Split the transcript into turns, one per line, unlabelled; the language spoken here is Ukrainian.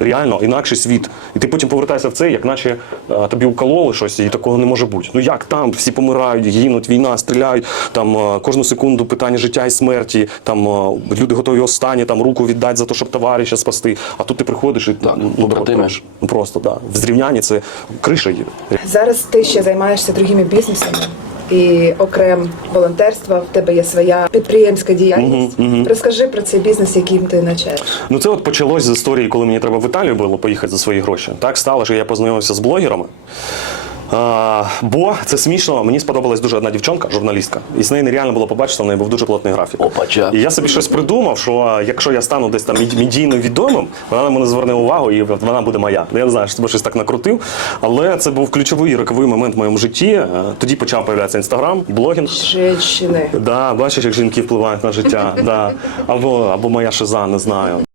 реально інакший світ. І ти потім повертаєшся в це, як наче тобі укололи щось, і такого не може бути. Ну як там? Всі помирають, гинуть, війна, стріляють, там кожну секунду питання життя і смерті, там люди готові останні там руку віддати за те, щоб товариша спасти. А тут ти приходиш і просто, да. В зрівнянні це криша є.
Зараз ти ще займаєшся другими бізнесами. І окрім волонтерства, в тебе є своя підприємська діяльність. Розкажи про цей бізнес, яким ти навчаєш.
Ну це от почалось з історії, коли мені треба в Італію було поїхати за свої гроші. Так стало, що я познайомився з блогерами. Бо це смішно, мені сподобалась дуже одна дівчинка, журналістка, і з нею нереально було побачити, в неї був дуже плотний графік.
Опача.
І я собі щось придумав, що якщо я стану десь там медійно відомим, вона на мене зверне увагу і вона буде моя. Я не знаю, що себе щось так накрутив, але це був ключовий роковий момент в моєму житті. Тоді почав появлятися Інстаграм, блогінг.
Жінки.
Да, бачиш, як жінки впливають на життя. Да. Або моя шиза, не знаю.